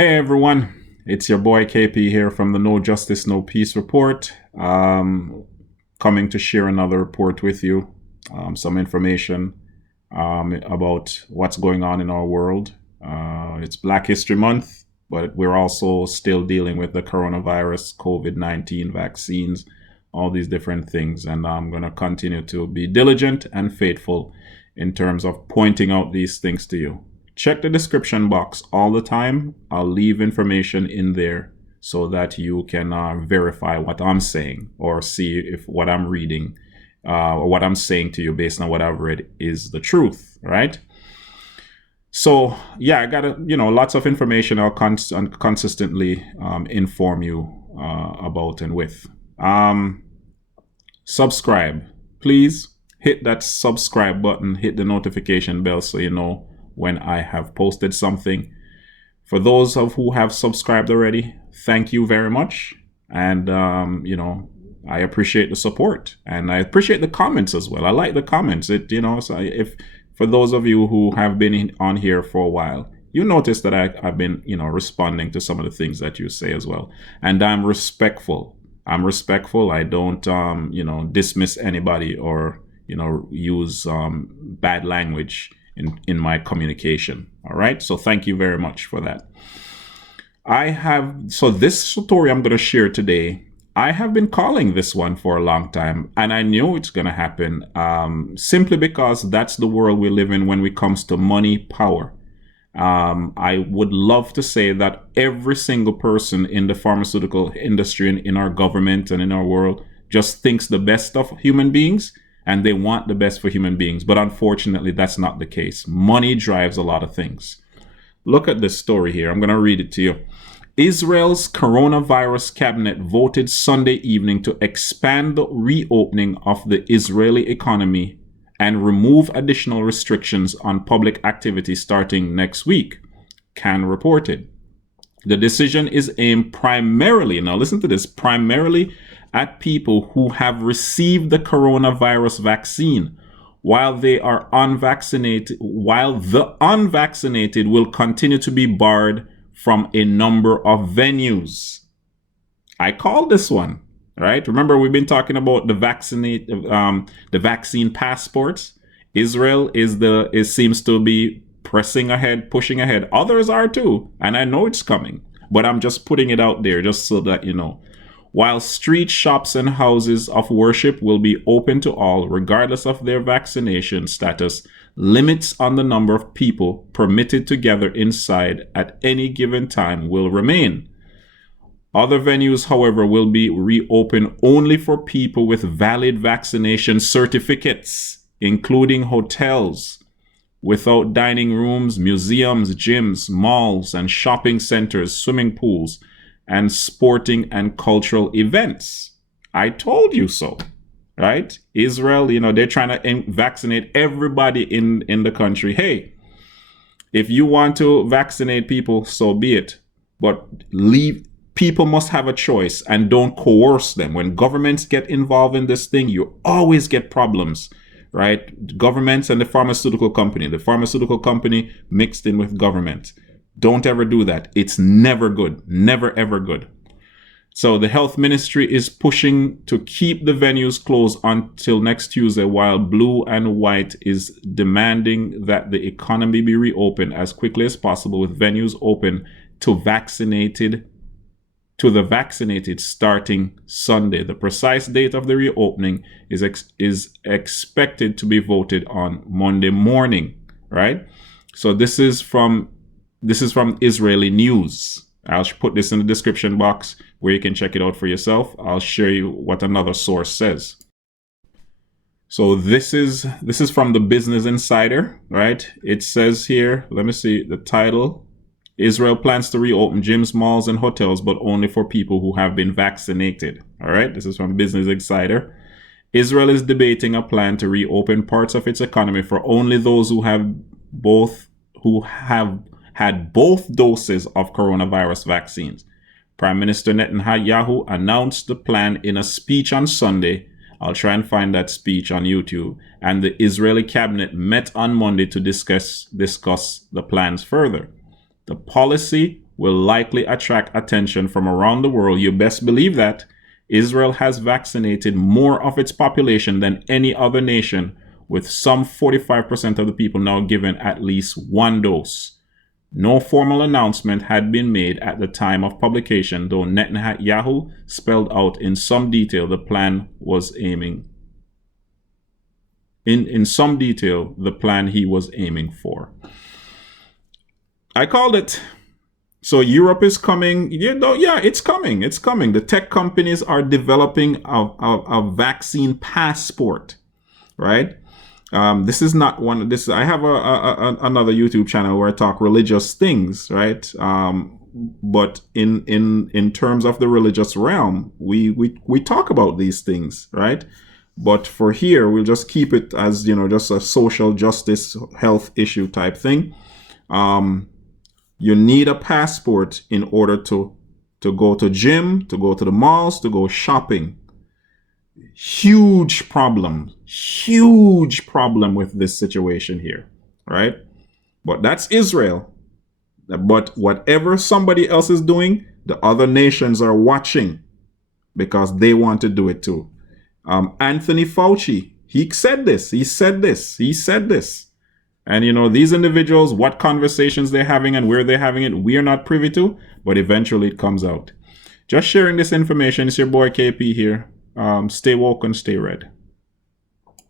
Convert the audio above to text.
Hey everyone, it's your boy KP here from the No Justice, No Peace report. Coming to share another report with you, some information about what's going on in our world. It's Black History Month, but we're also still dealing with the coronavirus, COVID-19 vaccines, all these different things. And I'm going to continue to be diligent and faithful in terms of pointing out these things to you. Check the description box all the time. I'll leave information in there so that you can verify what I'm saying or see if what I'm reading or what I'm saying to you based on what I've read is the truth, right? So yeah, I got lots of information I'll consistently inform you about and with. Subscribe, please hit that subscribe button, hit the notification bell so you know when I have posted something. For those of who have subscribed already, thank you very much. And, I appreciate the support and I appreciate the comments as well. I like the comments. So if for those of you who have been on here for a while, you notice that I've been, responding to some of the things that you say as well. And I'm respectful. I don't, dismiss anybody or, use bad language in my communication. All right. So thank you very much for that. So this story I'm going to share today, I have been calling this one for a long time and I knew it's going to happen simply because that's the world we live in when it comes to money, power. I would love to say that every single person in the pharmaceutical industry and in our government and in our world just thinks the best of human beings. And they want the best for human beings. But unfortunately, that's not the case. Money drives a lot of things. Look at this story here. I'm going to read it to you. Israel's coronavirus cabinet voted Sunday evening to expand the reopening of the Israeli economy and remove additional restrictions on public activity starting next week, Khan reported. The decision is aimed primarily, now listen to this, primarily at people who have received the coronavirus vaccine, while the unvaccinated will continue to be barred from a number of venues. I called this one, right? Remember, we've been talking about the vaccine passports. Israel seems to be pressing ahead, pushing ahead. Others are too, and I know it's coming, but I'm just putting it out there just so that you know. While street shops and houses of worship will be open to all, regardless of their vaccination status, limits on the number of people permitted to gather inside at any given time will remain. Other venues, however, will be reopened only for people with valid vaccination certificates, including hotels, without dining rooms, museums, gyms, malls, and shopping centers, swimming pools, and sporting and cultural events. I told you so, right? Israel, they're trying to vaccinate everybody in the country. Hey, if you want to vaccinate people, so be it. But people must have a choice and don't coerce them. When governments get involved in this thing, you always get problems, right? Governments and the pharmaceutical company mixed in with government. Don't ever do that. It's never good. Never, ever good. So the health ministry is pushing to keep the venues closed until next Tuesday, while Blue and White is demanding that the economy be reopened as quickly as possible, with venues open to the vaccinated starting Sunday. The precise date of the reopening is expected to be voted on Monday morning, right? So this is from Israeli news. I'll put this in the description box where you can check it out for yourself. I'll share you what another source says. So this is from the Business Insider, right? It says here, let me see the title. Israel plans to reopen gyms, malls, and hotels, but only for people who have been vaccinated. All right, this is from Business Insider. Israel is debating a plan to reopen parts of its economy for only those who have had both doses of coronavirus vaccines. Prime Minister Netanyahu announced the plan in a speech on Sunday. I'll try and find that speech on YouTube. And the Israeli cabinet met on Monday to discuss the plans further. The policy will likely attract attention from around the world. You best believe that. Israel has vaccinated more of its population than any other nation, with some 45% of the people now given at least one dose. No formal announcement had been made at the time of publication, though Netanyahu spelled out in some detail the plan was aiming. In some detail, the plan he was aiming for. I called it. So Europe is coming. Yeah, it's coming. It's coming. The tech companies are developing a vaccine passport, right? This is not one. This I have another YouTube channel where I talk religious things, right? But in terms of the religious realm, we talk about these things, right? But for here, we'll just keep it as, just a social justice health issue type thing. You need a passport in order to go to gym, to go to the malls, to go shopping. Huge problem with this situation here, right? But that's Israel. But whatever somebody else is doing, the other nations are watching because they want to do it too. Anthony Fauci, he said this. And these individuals, what conversations they're having and where they're having it, we are not privy to, but eventually it comes out. Just sharing this information. It's your boy KP here. Stay woke and stay red.